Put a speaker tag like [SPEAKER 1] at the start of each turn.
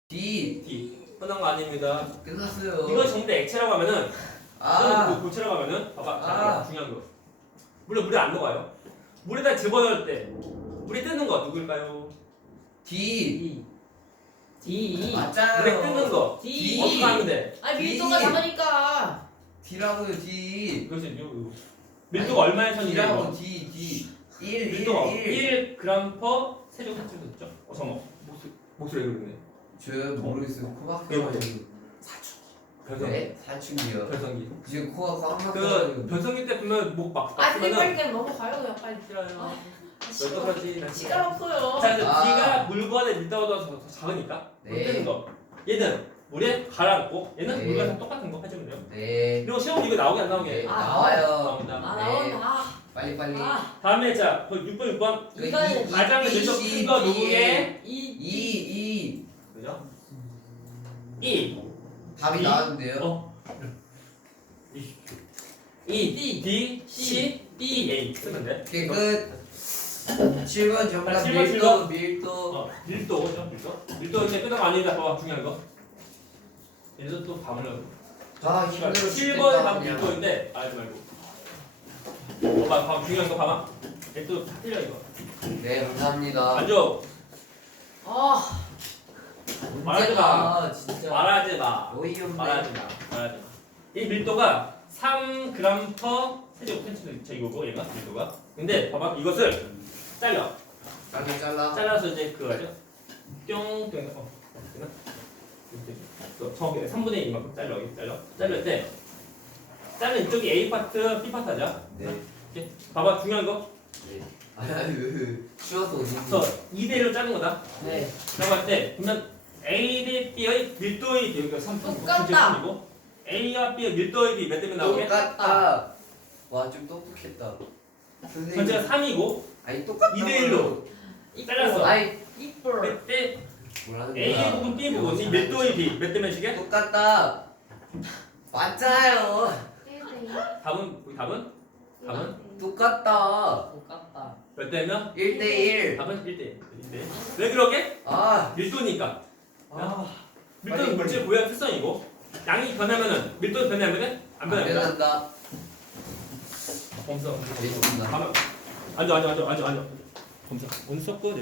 [SPEAKER 1] D. 끝난 거 아닙니다.
[SPEAKER 2] 끝났어요.
[SPEAKER 1] 이거 전부 다 액체라고 하면은 이거는 고체라고 하면은 봐봐. 자, 중요한 거. 물에 안 녹아요. 물에다 집어넣을 때 물이 뜨는 거 누구일까요?
[SPEAKER 2] D.
[SPEAKER 3] D.
[SPEAKER 2] 맞잖아요.
[SPEAKER 1] 물에 뜨는 거.
[SPEAKER 3] D.
[SPEAKER 1] 어떻게 하면 돼?
[SPEAKER 3] 아니 밀도가 다르니까.
[SPEAKER 2] D라고요. D.
[SPEAKER 1] 이것은 이거. 밀도가 얼마의 천이냐
[SPEAKER 2] D라고
[SPEAKER 1] 이거?
[SPEAKER 2] D. 1
[SPEAKER 1] 밀도가
[SPEAKER 2] 1
[SPEAKER 1] 1g per 세제곱센티미터 됐죠? 성호. 목소리 왜 그러네.
[SPEAKER 2] 저 모르겠어요. 코가
[SPEAKER 1] 왜
[SPEAKER 2] 커가지고.
[SPEAKER 1] 변성기.
[SPEAKER 2] 네? 사춘기요.
[SPEAKER 1] 변성기.
[SPEAKER 2] 지금 코가 꽉
[SPEAKER 1] 그
[SPEAKER 2] 막혀가지고.
[SPEAKER 1] 변성기 때 보면 목막
[SPEAKER 3] 아
[SPEAKER 1] 쓰면은
[SPEAKER 3] 빨리 그냥 넘어가요 그냥 빨리.
[SPEAKER 1] 싫어요.
[SPEAKER 3] 시간
[SPEAKER 1] 여기까지.
[SPEAKER 3] 시간 없어요.
[SPEAKER 1] 자, 그래서
[SPEAKER 2] 아.
[SPEAKER 1] D가 물건에 밀도가 더 작으니까 물
[SPEAKER 2] 네.
[SPEAKER 1] 뜨는 거. 얘는 물에 가라앉고 얘는
[SPEAKER 2] 네.
[SPEAKER 1] 물과 똑같은 거 해주면 돼요.
[SPEAKER 2] 네.
[SPEAKER 1] 그리고 시험 이거 나오게 안 나오게?
[SPEAKER 2] 네. 나와요.
[SPEAKER 1] 나온다.
[SPEAKER 3] 아
[SPEAKER 2] 네.
[SPEAKER 3] 나온다.
[SPEAKER 2] 빨리.
[SPEAKER 1] 다음에 자, 6번.
[SPEAKER 3] 이거는
[SPEAKER 1] 가장 밀도 큰 거 누구게?
[SPEAKER 3] 이
[SPEAKER 1] 그죠? E.
[SPEAKER 2] 답이
[SPEAKER 1] D.
[SPEAKER 2] 나왔는데요.
[SPEAKER 1] E, D, C, E, A 쓰면 돼.
[SPEAKER 2] 오케이 끝. 7번 정답
[SPEAKER 1] 자, 7번
[SPEAKER 2] 밀도.
[SPEAKER 1] 밀도죠, 밀도. 밀도 이제 끝나고 아니다. 봐봐, 중요한 거. 얘도 또 답을
[SPEAKER 2] 아 힘들어
[SPEAKER 1] 7번 답
[SPEAKER 2] 그냥.
[SPEAKER 1] 밀도인데 알지 말고. 봐봐, 중요한 거 봐봐. 얘도 다 틀려 이거.
[SPEAKER 2] 네 감사합니다.
[SPEAKER 1] 앉아.
[SPEAKER 3] 아
[SPEAKER 1] 말하지 마.
[SPEAKER 2] 진짜.
[SPEAKER 1] 말하지 마.
[SPEAKER 2] 어이없네.
[SPEAKER 1] 말하지 마. 이 밀도가 3g per 세제곱센티미터 이거고 얘가 밀도가. 근데 봐봐 이것을 잘라.
[SPEAKER 2] 잘라.
[SPEAKER 1] 잘라서 이제 그거 하죠. 뿅뿅. 되나? 정확히 3분의 1 이만큼 잘라 여기 잘라. 자를 때 자른 이쪽이 A 파트, B 파트 하자.
[SPEAKER 2] 네.
[SPEAKER 1] 이렇게. 봐봐 중요한 거.
[SPEAKER 2] 네. 쉬워서
[SPEAKER 1] 그래서 2대1로 자른 거다.
[SPEAKER 3] 네.
[SPEAKER 1] 라고 할 때 보면 A 대 B의 밀도의 비 여기가 3
[SPEAKER 3] 똑같다.
[SPEAKER 1] 3이고 A와 B의 밀도의 비 몇 대면 나오게?
[SPEAKER 2] 똑같다. 와 좀 똑똑했다.
[SPEAKER 1] 전체가 3이고
[SPEAKER 2] 아니 똑같다.
[SPEAKER 1] 2대1로 잘랐어.
[SPEAKER 2] 아이
[SPEAKER 3] 이쁠.
[SPEAKER 1] 그때
[SPEAKER 2] 뭐라는
[SPEAKER 1] A
[SPEAKER 2] 거야?
[SPEAKER 1] 부분 B 부분 이 밀도의 비 몇 대면 시게?
[SPEAKER 2] 똑같다. 맞아요.
[SPEAKER 1] 답은 우리 답은
[SPEAKER 2] 똑같다.
[SPEAKER 3] 똑같다.
[SPEAKER 1] 몇 대면?
[SPEAKER 2] 1대1.
[SPEAKER 1] 답은 1대1. 왜 그러게?
[SPEAKER 2] 아.
[SPEAKER 1] 밀도니까.
[SPEAKER 2] 아.
[SPEAKER 1] 밀도는
[SPEAKER 2] 빨리,
[SPEAKER 1] 물질 고유한 특성이고 양이 변하면은 밀도는 변하면은 안 변합니다.
[SPEAKER 2] 변한다.
[SPEAKER 1] 검사.
[SPEAKER 2] 알겠습니다.
[SPEAKER 1] 가면 앉아. 검사. 오늘 수업 끝.